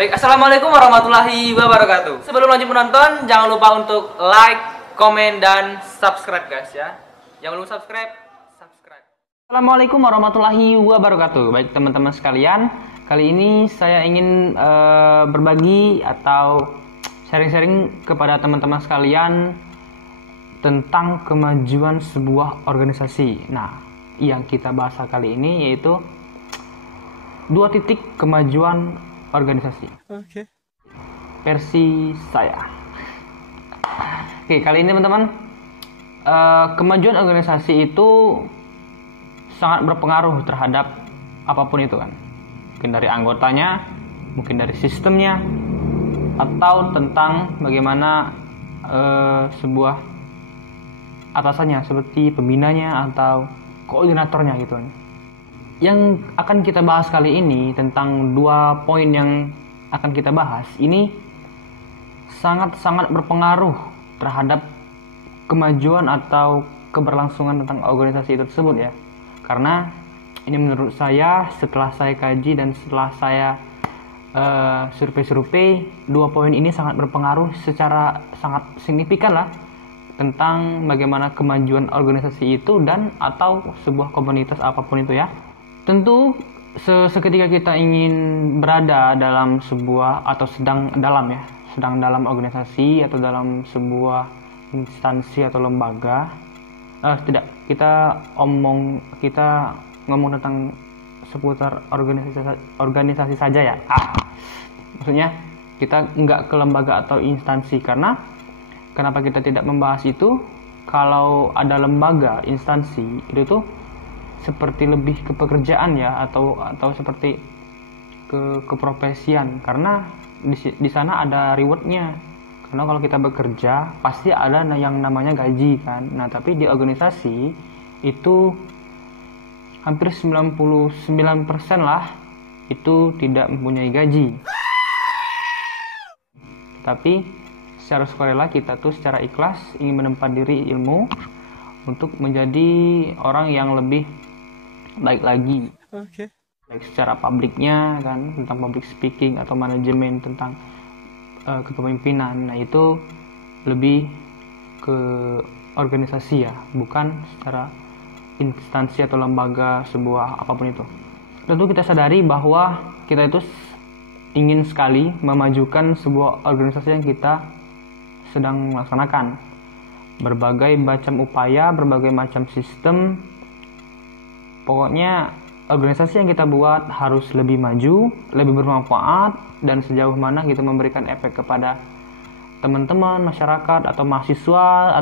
Baik, assalamualaikum warahmatullahi wabarakatuh. Sebelum lanjut menonton, jangan lupa untuk like, komen, dan subscribe guys ya. Yang belum subscribe. Assalamualaikum warahmatullahi wabarakatuh. Baik teman-teman sekalian, kali ini saya ingin berbagi atau sharing-sharing kepada teman-teman sekalian tentang kemajuan sebuah organisasi. Nah, yang kita bahas kali ini yaitu 2 titik kemajuan organisasi. Oke. Versi saya. Oke, kali ini teman-teman, kemajuan organisasi itu sangat berpengaruh terhadap apapun itu kan. Mungkin dari anggotanya, mungkin dari sistemnya, atau tentang bagaimana sebuah atasannya seperti pembinanya atau koordinatornya gitu kan. Yang akan kita bahas kali ini tentang 2 poin yang akan kita bahas ini sangat-sangat berpengaruh terhadap kemajuan atau keberlangsungan tentang organisasi itu tersebut ya. Karena ini menurut saya setelah saya kaji dan setelah saya survei-survei, 2 poin ini sangat berpengaruh secara sangat signifikan lah tentang bagaimana kemajuan organisasi itu dan atau sebuah komunitas apapun itu ya. Tentu seketika kita ingin berada dalam sebuah atau sedang dalam organisasi atau dalam sebuah instansi atau lembaga, kita ngomong tentang seputar organisasi saja ya. Maksudnya kita nggak ke lembaga atau instansi, karena kenapa kita tidak membahas itu? Kalau ada lembaga, instansi itu tuh seperti lebih ke pekerjaan ya, atau seperti ke keprofesian, karena di sana ada rewardnya. Karena kalau kita bekerja pasti ada yang namanya gaji kan. Nah, tapi di organisasi itu hampir 99% lah itu tidak mempunyai gaji. Tapi secara sukarela kita tuh secara ikhlas ingin menempa diri ilmu untuk menjadi orang yang lebih baik lagi. Oke. Baik secara publiknya kan, tentang public speaking atau manajemen, tentang kepemimpinan. Nah, itu lebih ke organisasi ya, bukan secara instansi atau lembaga sebuah apapun itu. Tentu kita sadari bahwa kita itu ingin sekali memajukan sebuah organisasi yang kita sedang melaksanakan. Berbagai macam upaya, berbagai macam sistem, pokoknya organisasi yang kita buat harus lebih maju, lebih bermanfaat, dan sejauh mana kita memberikan efek kepada teman-teman masyarakat atau mahasiswa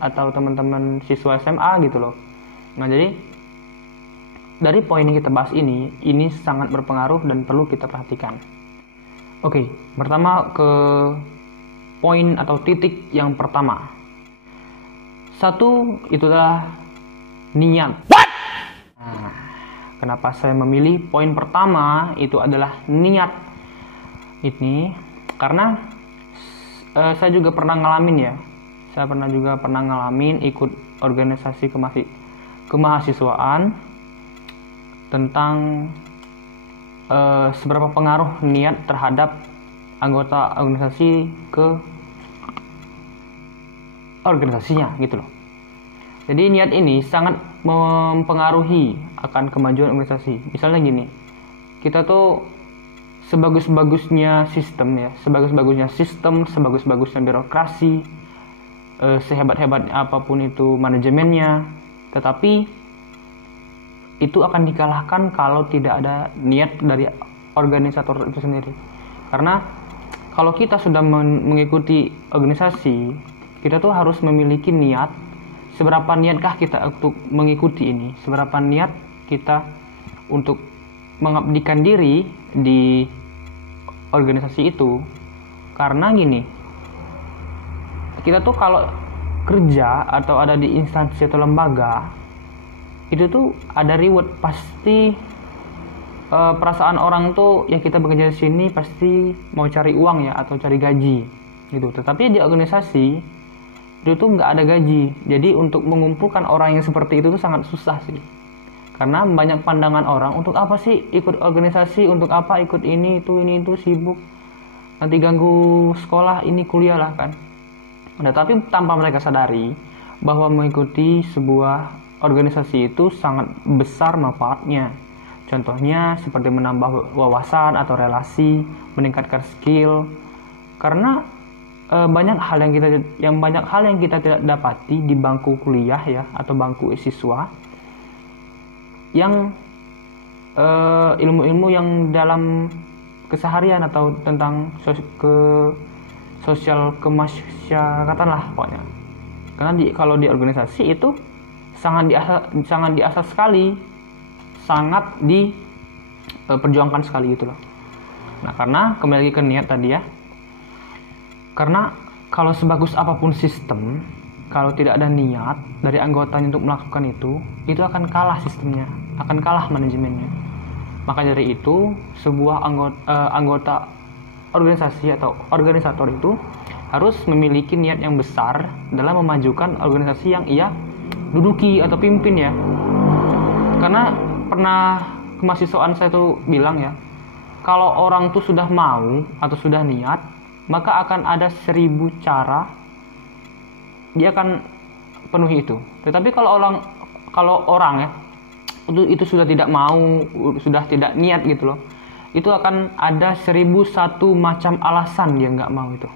atau teman-teman siswa SMA gitu loh. Nah, jadi dari poin yang kita bahas ini sangat berpengaruh dan perlu kita perhatikan. Oke, pertama ke poin atau titik yang pertama. 1, itulah niat. Nah, kenapa saya memilih poin pertama itu adalah niat ini? Karena saya juga pernah ngalamin ya. Saya pernah ngalamin ikut organisasi kemahasiswaan tentang seberapa pengaruh niat terhadap anggota organisasi ke organisasinya gitu loh. Jadi niat ini sangat mempengaruhi akan kemajuan organisasi. Misalnya gini, kita tuh sebagus-bagusnya sistem, sebagus-bagusnya birokrasi, sehebat-hebatnya apapun itu manajemennya, tetapi itu akan dikalahkan kalau tidak ada niat dari organisator itu sendiri. Karena kalau kita sudah mengikuti organisasi, kita tuh harus memiliki niat. Seberapa niatkah kita untuk mengikuti ini? Seberapa niat kita untuk mengabdikan diri di organisasi itu? Karena gini, kita tuh kalau kerja atau ada di instansi atau lembaga, itu tuh ada reward. Pasti perasaan orang tuh yang kita bekerja di sini pasti mau cari uang ya, atau cari gaji gitu. Tetapi di organisasi itu tuh nggak ada gaji. Jadi untuk mengumpulkan orang yang seperti itu tuh sangat susah sih. Karena banyak pandangan orang, untuk apa sih ikut organisasi, untuk apa ikut ini itu sibuk, nanti ganggu sekolah, ini kuliah lah kan. Nah, tapi tanpa mereka sadari bahwa mengikuti sebuah organisasi itu sangat besar manfaatnya. Contohnya seperti menambah wawasan atau relasi, meningkatkan skill. Karena banyak hal yang kita tidak dapati di bangku kuliah ya, atau bangku siswa, yang ilmu-ilmu yang dalam keseharian atau tentang sosial kemasyarakatan lah pokoknya. Karena kalau di organisasi itu sangat diasah sekali, sangat diperjuangkan sekali gitu loh. Nah, karena kembali lagi ke niat tadi ya, karena kalau sebagus apapun sistem, kalau tidak ada niat dari anggotanya untuk melakukan itu akan kalah sistemnya, akan kalah manajemennya. Maka dari itu, sebuah anggota organisasi atau organisator itu harus memiliki niat yang besar dalam memajukan organisasi yang ia duduki atau pimpin ya. Karena pernah kemahasiswaan saya tuh bilang ya, kalau orang tuh sudah mau atau sudah niat, maka akan ada 1000 cara dia akan penuhi itu. Tetapi kalau orang ya itu sudah tidak mau, sudah tidak niat gitu loh, itu akan ada 1001 macam alasan dia nggak mau itu,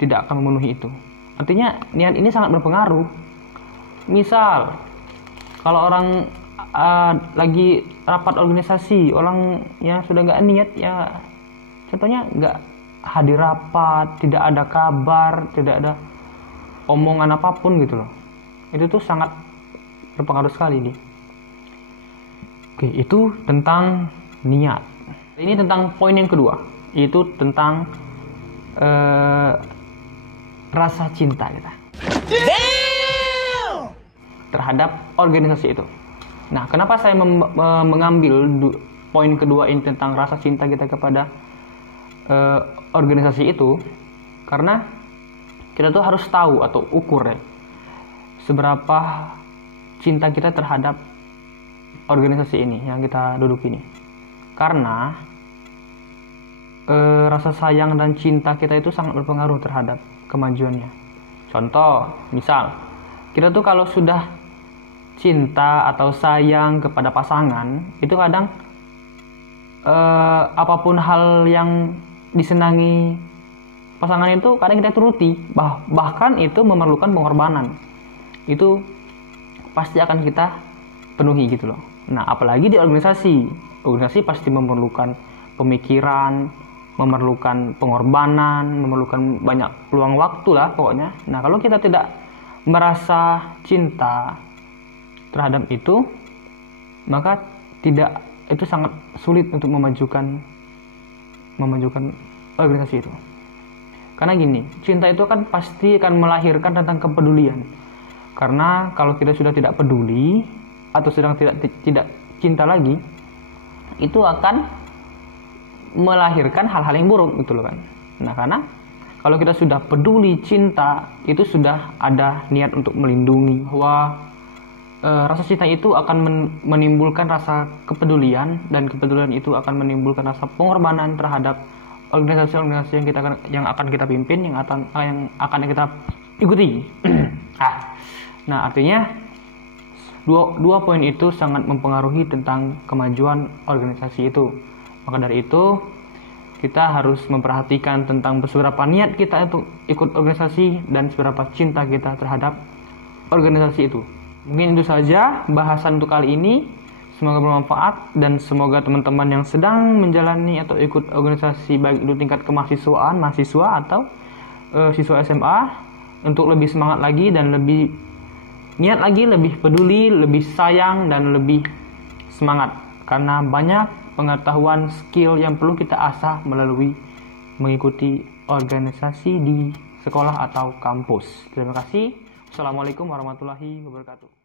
tidak akan memenuhi itu. Artinya niat ini sangat berpengaruh. Misal kalau orang lagi rapat organisasi, orang yang sudah nggak niat ya, contohnya nggak hadir rapat, tidak ada kabar, tidak ada omongan apapun gitu loh, itu tuh sangat berpengaruh sekali nih. Oke, itu tentang niat. Ini tentang poin yang kedua, yaitu tentang rasa cinta kita terhadap organisasi itu. Nah, kenapa saya mengambil poin kedua ini tentang rasa cinta kita kepada organisasi itu? Karena kita tuh harus tahu atau ukur ya, seberapa cinta kita terhadap organisasi ini yang kita duduk ini. Karena rasa sayang dan cinta kita itu sangat berpengaruh terhadap kemajuannya. Contoh, misal kita tuh kalau sudah cinta atau sayang kepada pasangan, itu kadang apapun hal yang disenangi pasangan itu kadang kita turuti, bahkan itu memerlukan pengorbanan, itu pasti akan kita penuhi gitu loh. Nah, apalagi di organisasi pasti memerlukan pemikiran, memerlukan pengorbanan, memerlukan banyak peluang waktu lah pokoknya. Nah, kalau kita tidak merasa cinta terhadap itu, maka itu sangat sulit untuk memajukan organisasi itu. Karena gini, cinta itu kan pasti akan melahirkan tentang kepedulian. Karena kalau kita sudah tidak peduli atau sedang tidak cinta lagi, itu akan melahirkan hal-hal yang buruk gitu loh kan. Nah, karena kalau kita sudah peduli, cinta, itu sudah ada niat untuk melindungi, bahwa rasa cinta itu akan menimbulkan rasa kepedulian, dan kepedulian itu akan menimbulkan rasa pengorbanan terhadap organisasi-organisasi yang akan kita pimpin, yang akan kita ikuti. Nah, artinya dua poin itu sangat mempengaruhi tentang kemajuan organisasi itu. Maka dari itu kita harus memperhatikan tentang seberapa niat kita untuk ikut organisasi dan seberapa cinta kita terhadap organisasi itu. Mungkin itu saja bahasan untuk kali ini. Semoga bermanfaat, dan semoga teman-teman yang sedang menjalani atau ikut organisasi, baik itu tingkat kemahasiswaan, mahasiswa atau siswa SMA, untuk lebih semangat lagi dan lebih niat lagi, lebih peduli, lebih sayang, dan lebih semangat. Karena banyak pengetahuan, skill yang perlu kita asah melalui mengikuti organisasi di sekolah atau kampus. Terima kasih. Assalamualaikum warahmatullahi wabarakatuh.